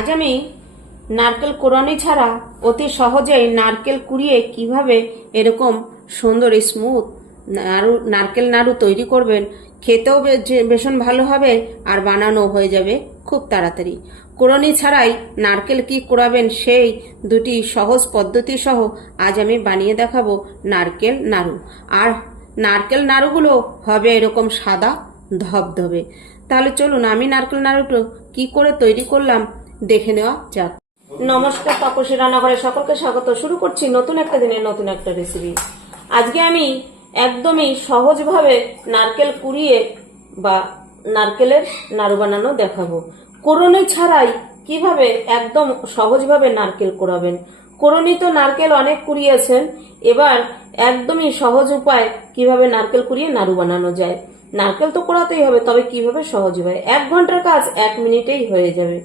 আজ আমি নারকেল কোরানি ছাড়া অতি সহজেই নারকেল কুড়িয়ে কীভাবে এরকম সুন্দর স্মুথ নাড়ু, নারকেল নাড়ু তৈরি করবেন, খেতেও ভীষণ ভালো হবে আর বানানো হয়ে যাবে খুব তাড়াতাড়ি। কোরনি ছাড়াই নারকেল কি কোরাবেন সেই দুটি সহজ পদ্ধতি সহ আজ আমি বানিয়ে দেখাবো নারকেল নাড়ু। আর নারকেল নাড়ুগুলো হবে এরকম সাদা ধবধবে। তাহলে চলুন আমি নারকেল নাড়ুটো কি করে তৈরি করলাম দেখে নেওয়া যাক। নমস্কার, তপসী রান্নাঘরে সকলকে স্বাগত। শুরু করছি নতুন একটা দিনের নতুন একটা রেসিপি আজকে আমি একদমই সহজভাবে নারকেল কুড়িয়ে বা নারকেলের নাড়ু বানানো দেখাবো। কোরনি ছাড়াই কীভাবে একদম সহজভাবে নারকেল কোরাবেন কোরনি তো নারকেল অনেক কুড়িয়েছেন। এবার একদমই সহজ উপায় কীভাবে নারকেল কুড়িয়ে নাড়ু বানানো যায়। নারকেল তো কোড়াতেই হবে, তবে কীভাবে সহজ হয়? এক ঘণ্টার কাজ এক মিনিটেই হয়ে যাবে।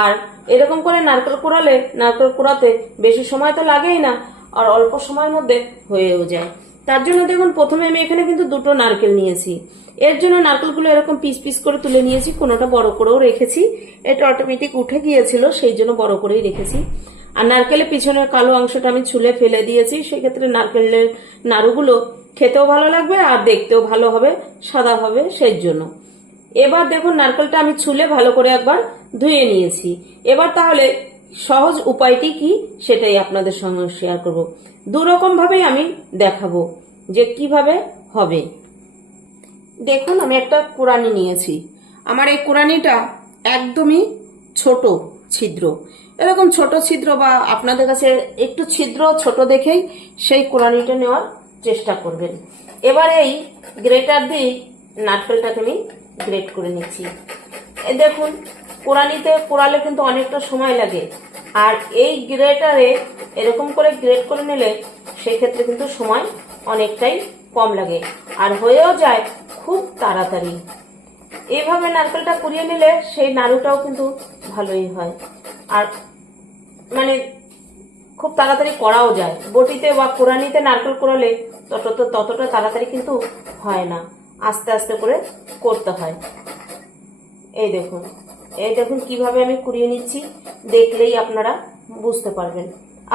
আর এরকম করে নারকেল কোড়ালে নারকেল কোড়াতে বেশি সময় তো লাগেই না, আর অল্প সময়ের মধ্যে হয়েও যায়। তার জন্য দেখুন, প্রথমে আমি এখানে কিন্তু দুটো নারকেল নিয়েছি। এর জন্য নারকেলগুলো এরকম পিস পিস করে তুলে নিয়েছি, কোনোটা বড় করেও রেখেছি। এটা অটোমেটিক উঠে গিয়েছিল, সেই জন্য বড় করেই রেখেছি। আর নারকেলের পিছনের কালো অংশটা আমি ছুলে ফেলে দিয়েছি, সেক্ষেত্রে নারকেলের নাড়ুগুলো খেতেও ভালো লাগবে আর দেখতেও ভালো হবে, সাদা হবে, সেই জন্য। এবার দেখুন, নারকেলটা আমি ছুলে ভালো করে একবার ধুয়ে নিয়েছি। এবার তাহলে সহজ উপায়টি কি সেটাই আপনাদের সঙ্গে শেয়ার করব। দু রকম ভাবেই আমি দেখাবো যে কীভাবে হবে। দেখুন, আমি একটা কোরআনি নিয়েছি। আমার এই কোরআনিটা একদমই ছোট ছিদ্র। এরকম ছোট ছিদ্র বা আপনাদের কাছে একটু ছিদ্র ছোট দেখেই সেই কোরআনিটা নেওয়ার চেষ্টা করবেন। এবার এই গ্রেটার দিয়ে নারকেলটাকে আমি গ্রেট করে নিচ্ছি। দেখুন কোরআনিতে কোরালে কিন্তু অনেকটা সময় লাগে। আর এই গ্রেটারে এরকম করে গ্রেট করে নিলে সেক্ষেত্রে কিন্তু সময় অনেকটাই কম লাগে। আর হয়েও যায় খুব তাড়াতাড়ি। এইভাবে নারকেলটা কুড়িয়ে নিলে সেই নাড়ুটাও কিন্তু ভালোই হয়। আর মানে খুব তাড়াতাড়ি করাও যায়। বটিতে বা কোরআনিতে নারকেল কোরালে তত ততটা তাড়াতাড়ি কিন্তু হয় না। আস্তে আস্তে করে করতে হয়। এই দেখুন। এই দেখুন কীভাবে আমি কুড়িয়ে নিচ্ছি, দেখলেই আপনারা বুঝতে পারবেন।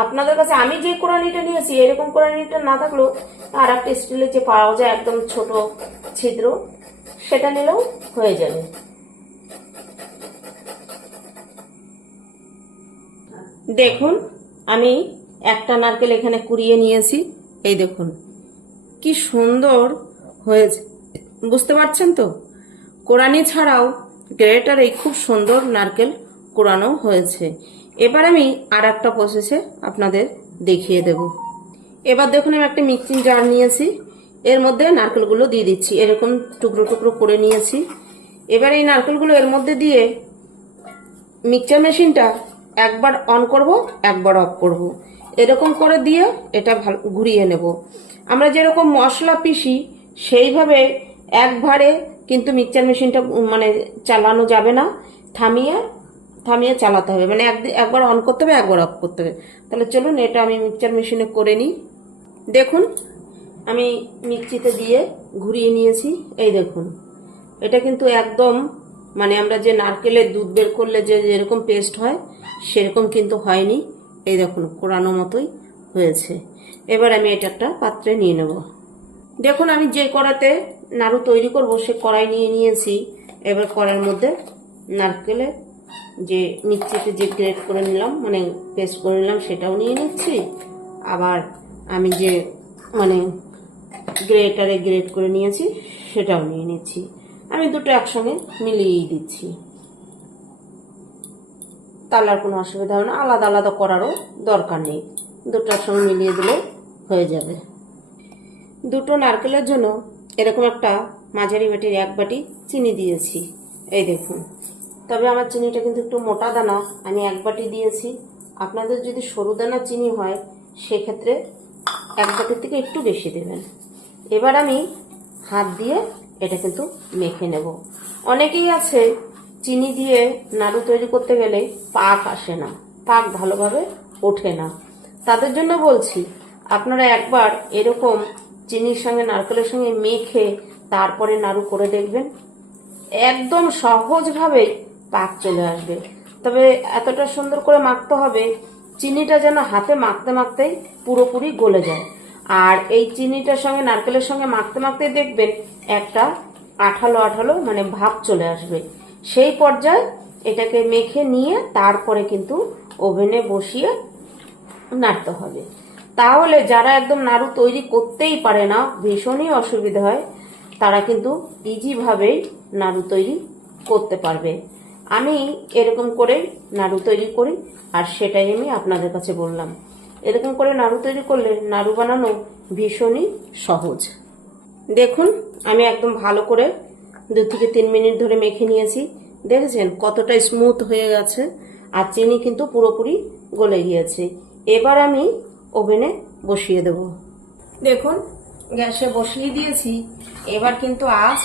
আপনাদের কাছে আমি যে কোরআনিটা নিয়েছি, এরকম কোরআনিটা না থাকলেও আর একটা স্টিলের যে পাওয়া যায় একদম ছোট ছিদ্র, সেটা নিলেও হয়ে যাবে। দেখুন, আমি একটা নারকেল এখানে কুড়িয়ে নিয়েছি, এই দেখুন। কি সুন্দর হয়েছে। বুঝতে পারছেন তো? কোরআনি ছাড়াও গ্রেটারে খুব সুন্দর নারকেল কোরানো হয়েছে। এবার আমি আর একটা প্রসেসে আপনাদের দেখিয়ে দেব। এবার দেখুন, আমি একটা মিক্সিং জার নিয়েছি। এর মধ্যে নারকেলগুলো দিয়ে দিচ্ছি। এরকম টুকরো টুকরো করে নিয়েছি। এবার এই নারকেলগুলো এর মধ্যে দিয়ে মিক্সচার মেশিনটা একবার অন করব, একবার অফ করব। এরকম করে দিয়ে এটা ঘুরিয়ে নেব। আমরা যেরকম মশলা পিসি সেইভাবে একবারে কিন্তু মিক্সচার মেশিনটা মানে চালানো যাবে না। থামিয়ে থামিয়ে চালাতে হবে। মানে এক, একবার অন করতে হবে, একবার অফ করতে হবে। তাহলে চলুন, এটা আমি মিক্সচার মেশিনে করে নিই। দেখুন, আমি মিক্সিতে দিয়ে ঘুরিয়ে নিয়েছি। এই দেখুন, এটা কিন্তু একদম মানে আমরা যে নারকেলের দুধ বের করলে যে যেরকম পেস্ট হয়, সেরকম কিন্তু হয়নি। এই দেখুন, কোরানো মতোই হয়েছে। এবার আমি এটা একটা পাত্রে নিয়ে নেব। দেখুন, আমি যে কড়াতে নাড়ু তৈরি করব, সে কড়াই নিয়ে নিয়েছি। এবার কড়াইয়ের মধ্যে নারকেলের যে মিক্সিতে যে গ্রেট করে নিলাম মানে পেস্ট করে নিলাম, সেটাও নিয়ে নিচ্ছি। আবার আমি যে মানে গ্রেটারে গ্রেট করে নিয়েছি, সেটাও নিয়ে নিচ্ছি। আমি দুটো একসঙ্গে মিলিয়েই দিচ্ছি। তাহলে আর কোনো অসুবিধা হবে না, আলাদা আলাদা করারও দরকার নেই। দুটো একসঙ্গে মিলিয়ে দিলে হয়ে যাবে। দুটো নারকেলের জন্য এরকম একটা মাঝারি বাটির এক বাটি চিনি দিয়েছি। এই দেখুন। তবে আমার চিনিটা কিন্তু একটু মোটা দানা, আমি এক বাটি দিয়েছি। আপনাদের যদি সরু দানা চিনি হয়, সেক্ষেত্রে এক বাটির থেকে একটু বেশি দেবেন। এবার আমি হাত দিয়ে এটা কিন্তু মেখে নেব। অনেকেই আছে চিনি দিয়ে নাড়ু তৈরি করতে গেলে পাক আসে না, পাক ভালোভাবে ওঠে না। তাদের জন্য বলছি, আপনারা একবার এরকম চিনির সঙ্গে, নারকেলের সঙ্গে মেখে তারপরে নাড়ু করে দেখবেন। একদম সহজভাবে পাক চলে আসবে। তবে এতটা সুন্দর করে মাখতে হবে, চিনিটা যেন হাতে মাখতে মাখতেই পুরোপুরি গলে যায়। আর এই চিনিটার সঙ্গে, নারকেলের সঙ্গে মাখতে মাখতে দেখবেন একটা আঠালো আঠালো মানে ভাব চলে আসবে। সেই পর্যায়ে এটাকে মেখে নিয়ে তারপরে কিন্তু ওভেনে বসিয়ে নাড়তে হবে। তাহলে যারা একদম নাড়ু তৈরি করতেই পারে না, ভীষণই অসুবিধা হয়, তারা কিন্তু ইজিভাবেই নাড়ু তৈরি করতে পারবে। আমি এরকম করে নাড়ু তৈরি করি, আর সেটাই আমি আপনাদের কাছে বললাম। এরকম করে নাড়ু তৈরি করলে নাড়ু বানানো ভীষণই সহজ। দেখুন, আমি একদম ভালো করে দু থেকে তিন মিনিট ধরে মেখে নিয়েছি। দেখেছেন কতটা স্মুথ হয়ে গেছে, আর চিনি কিন্তু পুরোপুরি গলে গিয়েছে। এবার আমি ওভেনে বসিয়ে দেব। দেখুন, গ্যাসে বসিয়ে দিয়েছি। এবার কিন্তু আজ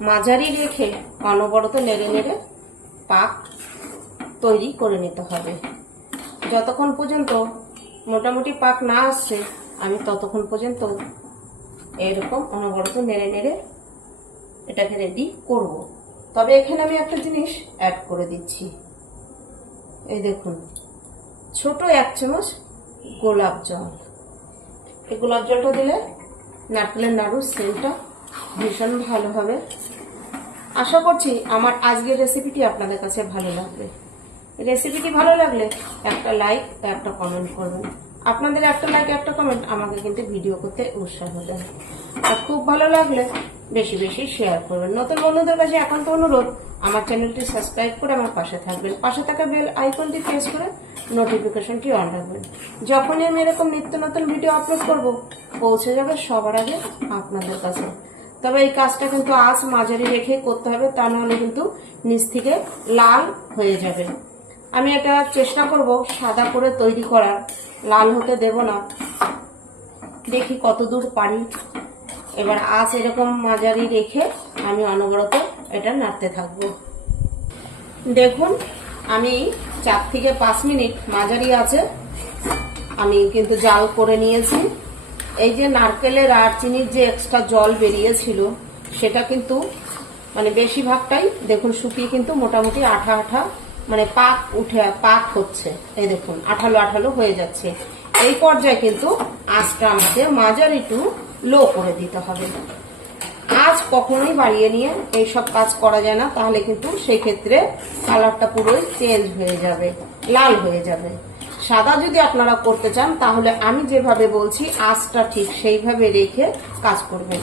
মাঝারি রেখে অনবরত নেড়ে নেড়ে পাক তৈরি করে নিতে হবে। যতক্ষণ পর্যন্ত মোটামুটি পাক না আসছে, আমি ততক্ষণ পর্যন্ত এরকম অনবরত নেড়ে নেড়ে এটাকে রেডি করব। তবে এখানে আমি একটা জিনিস অ্যাড করে দিচ্ছি। এই দেখুন, ছোট এক চামচ গোলাপ জল। এই গোলাপ জলটা দিলে নারকেলের নাড়ুর সেন্টটা ভীষণ ভালো হবে। আশা করছি আমার আজকের রেসিপিটি আপনাদের কাছে ভালো লাগবে। রেসিপিটি ভালো লাগলে একটা লাইক একটা কমেন্ট করবেন। আপনাদের একটা লাইক একটা কমেন্ট আমাকে কিন্তু ভিডিও করতে উৎসাহ দেয় আর খুব ভালো লাগলে বেশি বেশি শেয়ার করবেন। নতুন বন্ধুদের কাছে একান্ত অনুরোধ, আমার চ্যানেলটি সাবস্ক্রাইব করে আমার পাশে থাকবেন। পাশে থাকা বেল আইকনটি প্রেস করে নোটিফিকেশনটি অন রাখবেন। যখনই আমি এরকম নিত্য নতুন ভিডিও আপলোড করব, পৌঁছে যাবে সবার আগে আপনাদের কাছে। তবে এই কাজটা কিন্তু আজ মাঝারি রেখে করতে হবে, তা নাহলে কিন্তু নিচ থেকে লাল হয়ে যাবে। আমি এটা চেষ্টা করব সাদা করে তৈরি করার, লাল হতে দেব না। দেখি কত দূর পারি। এবার আজ এরকম মাঝারি রেখে আমি অনবরত এটা নাড়তে থাকব। দেখুন, আমি চার থেকে পাঁচ মিনিট মাঝারি আছে। আমি কিন্তু জাল করে নিয়েছি। এই যে নারকেলের আর চিনির যে এক্সট্রা জল বেরিয়েছিল, সেটা কিন্তু মানে বেশিরভাগটাই দেখুন শুকিয়ে কিন্তু মোটামুটি আঠা আঠা মানে পাক উঠে, পাক হচ্ছে। এই দেখুন, আঠালো আঠালো হয়ে যাচ্ছে। এই পর্যায়ে কিন্তু আঁচটা আমাদের মাঝারি টু লো করে দিতে হবে। আজ কখনোই বাড়িয়ে নিয়ে এইসব কাজ করা যায় না, তাহলে কিন্তু সেই ক্ষেত্রে কালারটা পুরোই চেঞ্জ হয়ে যাবে, লাল হয়ে যাবে। সাদা যদি আপনারা করতে চান, তাহলে আমি যেভাবে বলছি, আঁচটা ঠিক সেইভাবে রেখে কাজ করবেন।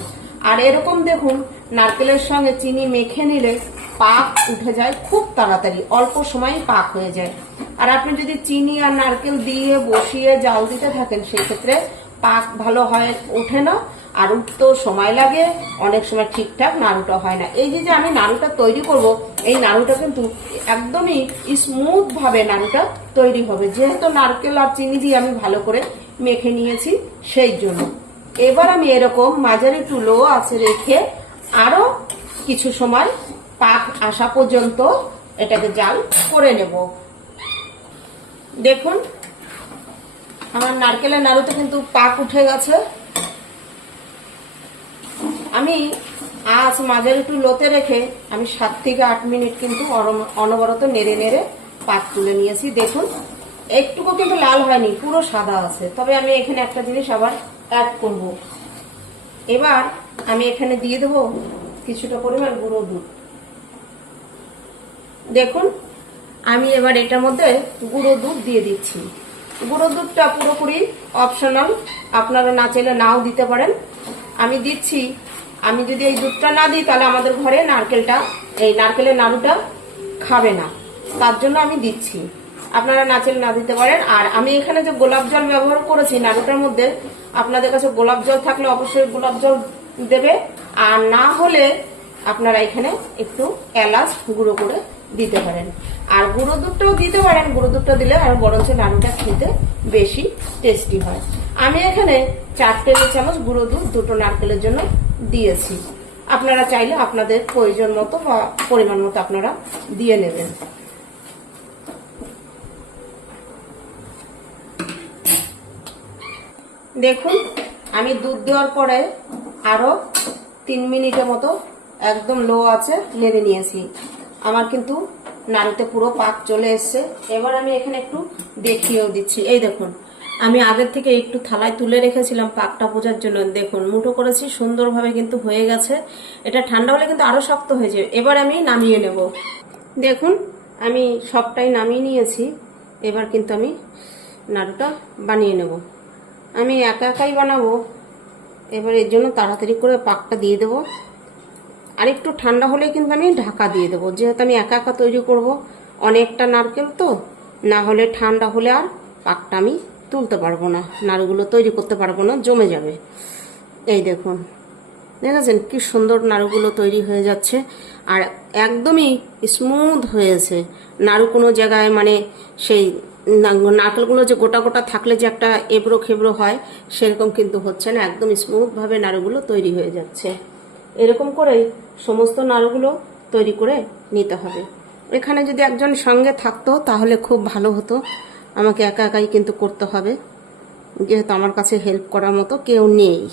আর এরকম দেখুন, নারকেলের সঙ্গে চিনি মেখে নিলে পাক উঠে যায় খুব তাড়াতাড়ি, অল্প সময় পাক হয়ে যায়। আর আপনি যদি চিনি আর নারকেল দিয়ে বসিয়ে জাল দিতে থাকেন, সেক্ষেত্রে পাক ভালো হয়, ওঠে না। আর উঠতেও সময় লাগে, অনেক সময় ঠিকঠাক নাড়ুটা হয় না। এই যে আমি নাড়ুটা তৈরি করব, এই নাড়ুটা কিন্তু একদমই স্মুথ ভাবে নাড়ুটা তৈরি হবে। যেহেতু নারকেল আর চিনি দিয়ে আমি ভালো করে মেখে নিয়েছি সেই জন্য। এবার আমি এরকম মাঝারি টু লো আছে রেখে আরও কিছু সময় পাক আসা পর্যন্ত এটাকে জাল করে নেব। দেখুন, আমার নারকেলের নাড়ুতে কিন্তু পাক উঠে গেছে। আমি আজ মাঝারি একটু লোতে রেখে আমি সাত থেকে আট মিনিট কিন্তু অনবরত নেড়ে নেড়ে পাক তুলে নিয়েছি। দেখুন, একটুকু কিন্তু লাল হয়নি, পুরো সাদা আছে। তবে আমি এখানে একটা জিনিস আবার অ্যাড করব। এবার আমি এখানে দিয়ে দেবো কিছুটা পরিমাণ গুঁড়ো দুধ। দেখুন, আমি এবার এটার মধ্যে গুঁড়ো দুধ দিয়ে দিচ্ছি। গুঁড়ো দুধটা পুরোপুরি অপশনাল আপনারা না চাইলে নাও দিতে পারেন। আমি দিচ্ছি আমি যদি এই দুধটা না দিই, তাহলে আমাদের ঘরে নারকেলটা, এই নারকেলের নাড়ুটা খাবে না। তার জন্য আমি দিচ্ছি। আপনারা নাচেল না দিতে পারেন। আর আমি এখানে যে গোলাপ জল ব্যবহার করেছি নাড়ুটার মধ্যে আপনাদের কাছে গোলাপ জল থাকলে অবশ্যই গোলাপ জল দেবে। আর না হলে আপনারা এখানে একটু এলাচ গুঁড়ো করে দিতে পারেন। আর গুঁড়ো দুধটাও দিতে পারেন। গুঁড়ো দুধটা দিলে আর বরঞ্চ নাড়ুটা খেতে বেশি টেস্টি হয়। আমি এখানে চার টেবিল চামচ গুঁড়ো দুধ দুটো নারকেলের জন্য দিয়েছি। আপনারা চাইলে আপনাদের প্রয়োজন মতো বা পরিমাণ মতো আপনারা দিয়ে নেবেন। দেখুন, আমি দুধ দেওয়ার পরে আরও তিন মিনিটের মতো একদম লো আছে, নেড়ে নিয়েছি। আমার কিন্তু নাড়ুতে পুরো পাক চলে এসছে। এবার আমি এখানে একটু দেখিয়েও দিচ্ছি। এই দেখুন, আমি আগের থেকে একটু থালায় তুলে রেখেছিলাম পাকটা বোঝার জন্য। দেখুন, মুঠো করেছি, সুন্দরভাবে কিন্তু হয়ে গেছে। এটা ঠান্ডা হলে কিন্তু আরও শক্ত হয়ে যাবে। এবার আমি নামিয়ে নেব। দেখুন, আমি সবটাই নামিয়ে নিয়েছি। এবার কিন্তু আমি নাড়ুটা বানিয়ে নেব। আমি একা একাই বানাবো। এবার এর জন্য তাড়াতাড়ি করে পাকটা দিয়ে দেবো। আর একটু ঠান্ডা হলে কিন্তু আমি ঢাকা দিয়ে দেবো। যেহেতু আমি একা একা তৈরি করব, অনেকটা নারকেল তো, না হলে ঠান্ডা হলে আর পাকটা আমি তুলতে পারব না, নাড়ুগুলো তৈরি করতে পারব না, জমে যাবে। এই দেখুন, দেখেছেন কি সুন্দর নাড়ুগুলো তৈরি হয়ে যাচ্ছে, আর একদমই স্মুথ হয়েছে। নাড়ু কোনো জায়গায় মানে সেই নারকেলগুলো যে গোটা গোটা থাকলে যে একটা এবড়ো খেবড়ো হয়, সেরকম কিন্তু হচ্ছে না, একদম স্মুথভাবে নাড়ুগুলো তৈরি হয়ে যাচ্ছে। এরকম করেই সমস্ত নাড়ুগুলো তৈরি করে নিতে হবে। এখানে যদি একজন সঙ্গে থাকতো, তাহলে খুব ভালো হতো। আমাকে একা একাই কিন্তু করতে হবে। যেহেতু আমার কাছে হেল্প করার মতো কেউ নেই।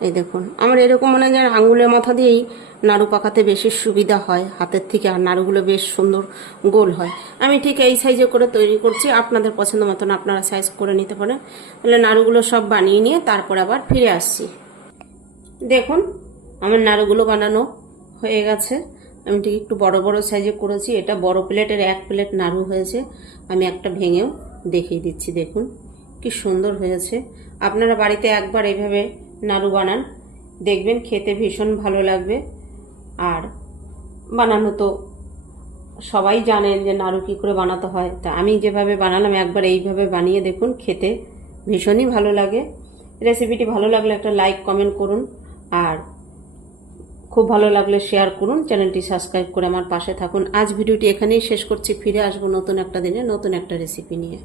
এই দেখুন, আমার এরকম মনে হয় আঙুলের মাথা দিয়েই নাড়ু পাকাতে বেশি সুবিধা হয়। হাতের থেকে আর নাড়ুগুলো বেশ সুন্দর গোল হয়। আমি ঠিক এই সাইজে করে তৈরি করছি। আপনাদের পছন্দ মতন আপনারা সাইজ করে নিতে পারেন। তাহলে নাড়ুগুলো সব বানিয়ে নিয়ে তারপর আবার ফিরে আসছি। দেখুন আমার নাড়ুগুলো বানানো হয়ে গেছে। আমি ঠিক একটু বড় বড় সাইজে করেছি। এটা বড় প্লেটের এক প্লেট নাড়ু হয়েছে। আমি একটা ভেঙেও দেখিয়ে দিচ্ছি, দেখুন। কি সুন্দর হয়েছে। আপনারা বাড়িতে একবার এইভাবে নাড়ু বানান। দেখবেন খেতে ভীষণ ভালো লাগবে। আর বানানো তো সবাই জানেন যে নাড়ু কী করে বানাতে হয়। তা আমি যেভাবে বানালাম, একবার এইভাবে বানিয়ে দেখুন, খেতে ভীষণই ভালো লাগে। রেসিপিটি ভালো লাগলে একটা লাইক, কমেন্ট করুন। আর খুব ভালো লাগলে শেয়ার করুন, চ্যানেলটি সাবস্ক্রাইব করে আমার পাশে থাকুন। আজ ভিডিওটি এখানেই শেষ করছি, ফিরে আসব নতুন একটা দিনে নতুন একটা রেসিপি নিয়ে।